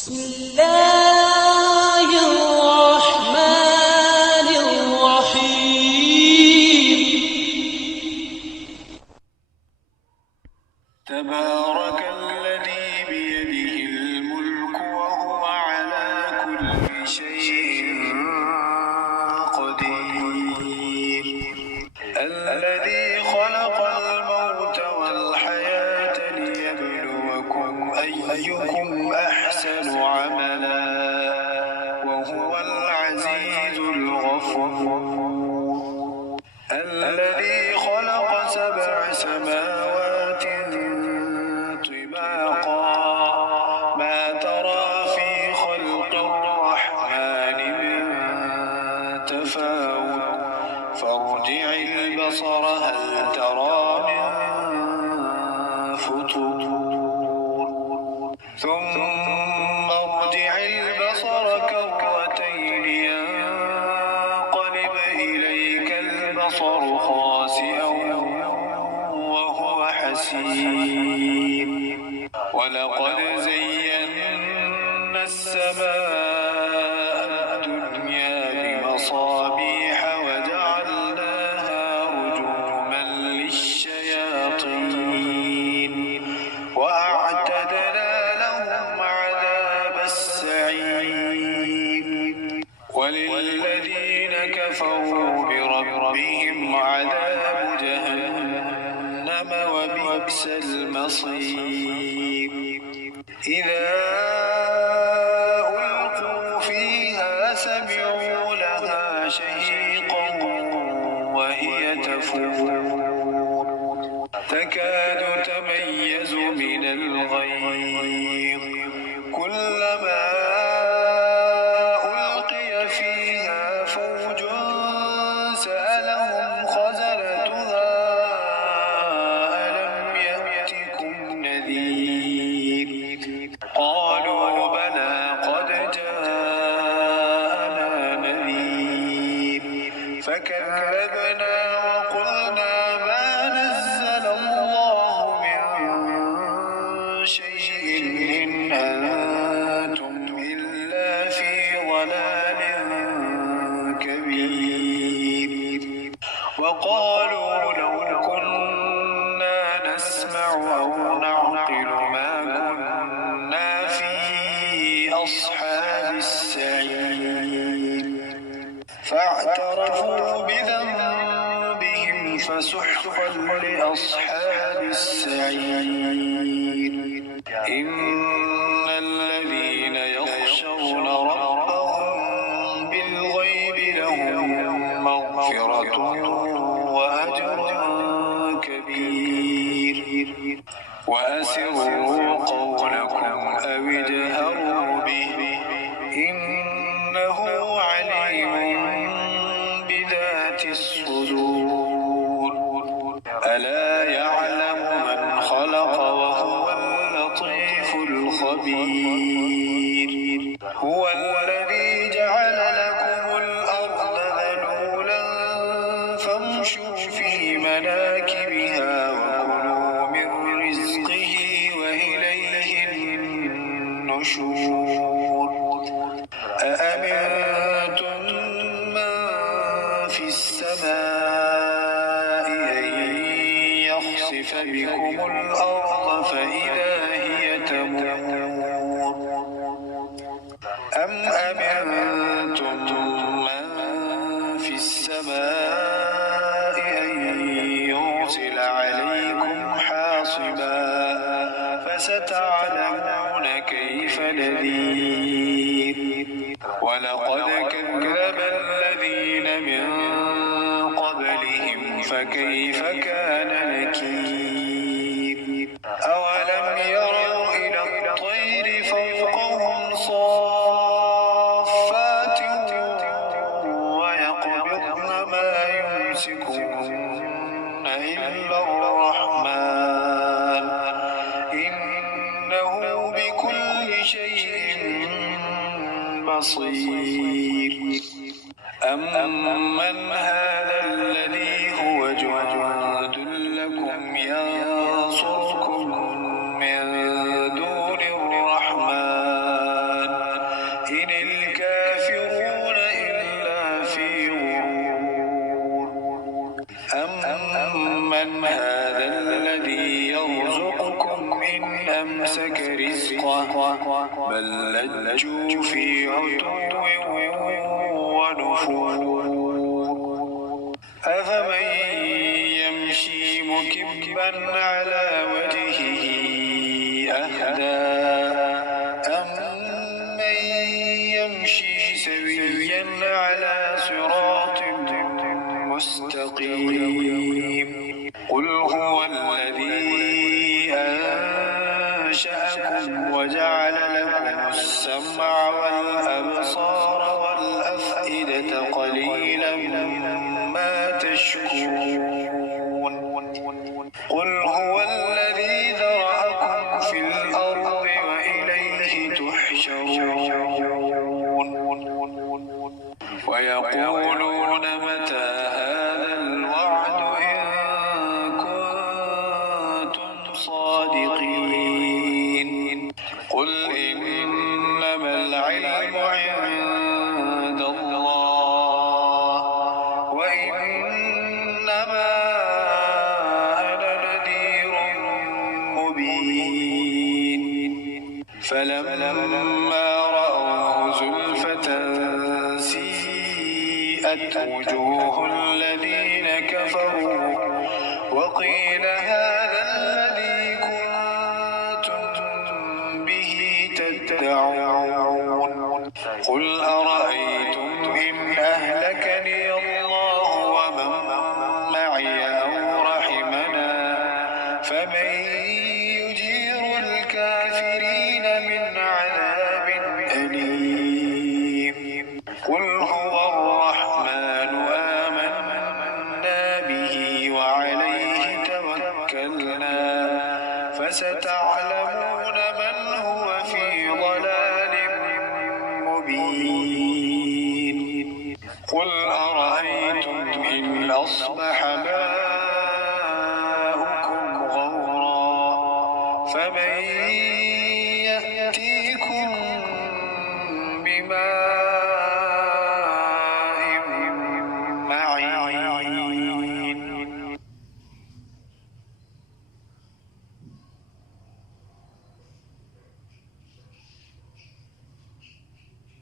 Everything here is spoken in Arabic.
بسم الله الرحمن الرحيم. تبارك الذي بيده الملك وهو على كل شيء قدير الذي خلق الموت والحياة ليبلوكم أيكم أحسن عملا وهو العزيز الغفور الذي خلق 7 سماوات طباقا ما ترى في خلق الرحمن من تفاوت فارجع البصر هل ترى من فطور ثم ارجع البصر كرتين ينقلب إليك البصر خاسئا وهو حسير ولقد زينا السماء الدنيا بمصابيح وجعلناها رجوما للشياطين وأعتدنا لهم عذاب السعير وللذين كفروا بربهم عذاب جهنم وبئس المصير إذا ألقوا فيها سمعوا لها شهيقا وهي تفور تكاد تميز من الغيظ كلما ألقي فيها فوج سألهم خزنتها ألم يأتكم نذير قالوا بلى قد جاءنا نذير فكذبنا وقلنا ما نزل الله من شيء إن أنتم إلا في ضلال كبير وقالوا لو كنا نسمع أو نعقل ما كنا في أصحاب السعير فاعترفوا بذنبهم فسحقا لأصحاب السعير إن الذين يخشون ربهم بالغيب لهم مغفرة وأجر كبير وأسروا قولكم أو اجهروا به إنه عليم بذات الصدور ألا يعلم من خلق وهو اللطيف الخبير هو الذي جعل لكم الأرض ذلولا فامشوا في مناكبها وكلوا من رزقه وإليه النشور أأمنتم من في السماء أن يخسف بكم الأرض فإذا هي تمور أم أمنتم من في السماء أن يرسل عليكم حاصبا فستعلمون كيف نذير ولقد كذب الذين من قبلهم فكيف كان نكير أولم يروا إلى الطير فوقهم صافات ويقبضن ما يمسكهن إلا الرحمن إنه بكل شيء بصير أمن هذا الذي هو جند لكم ينصركم من دون الرحمن إن الكافرون إلا في غرور أمن هذا الذي يرزقكم إن أمسك رزقه بل لجوا في عتو ونفور أفمن يمشي مكبا على وجهه أهدى أمن يمشي سويا على صراط مستقيم قل هو الذي أنشأكم وجعل لكم السمع والأبصار والأفئدة قليلا ما تشكرون قل هو الذي ذرأكم في الأرض وإليه تحشرون ويقولون متى هذا الوعد إن كنتم صادقين قل إنما العلم عند الله وإنما أنا نذير مبين فلما رأوه زلفة سيئت وجوه الذين كفروا وقيل هذا الذي كنتم به تدعون قل أرأيتم إن أهلكني الله ومن معي أو رحمنا فمن يجير الكافرين من عذاب أليم قل هو الرحمن آمنا به وعليه توكلنا فستعلمون